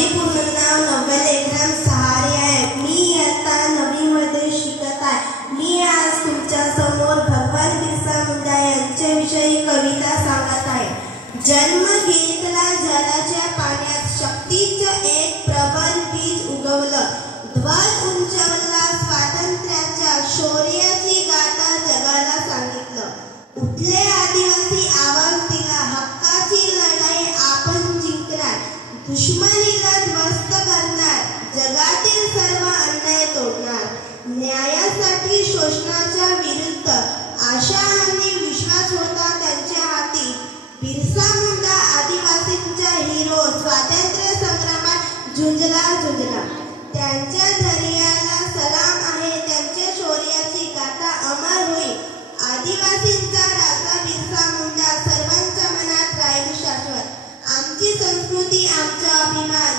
माझे पूर्ण नाव नव्या लेकराम सहारे आहे. मी आता 9वी मध्ये शिकत आहे. मी आज तुमच्या समोर भगवान बिरसा मुंडा यांच्याविषयी कविता सांगत आहे. जन्म घेतला जलाच्या पाण्यात, शक्तीचं एक प्रबल बीज उगवलं. ध्वज उंचावला स्वातंत्र्याच्या, शौर्याची गाथा जगाला सांगितलं. उठले आदिवासी, आवाज दिला, हक्काची लढाई आपण जिंकणार. दुश्मनीला ध्वस्त करणार, जगातील सर्व अन्याय तोडणार. न्यायासाठी शोषणाच्या विरुद्ध आशा आणि विश्वास होता त्यांच्या हाती. बिरसा मुंडा आदिवासींचा हिरो, स्वातंत्र्य संग्रामात झुंजला. त्यांच्या धैर्याला सलाम आहे, त्यांच्या शौर्याची गाथा अमर होईल. आदिवासींचा राजा बिरसा मुंडा सर्वांच्या मनात राहील शाश्वत. आमची संस्कृती, आमचा अभिमान,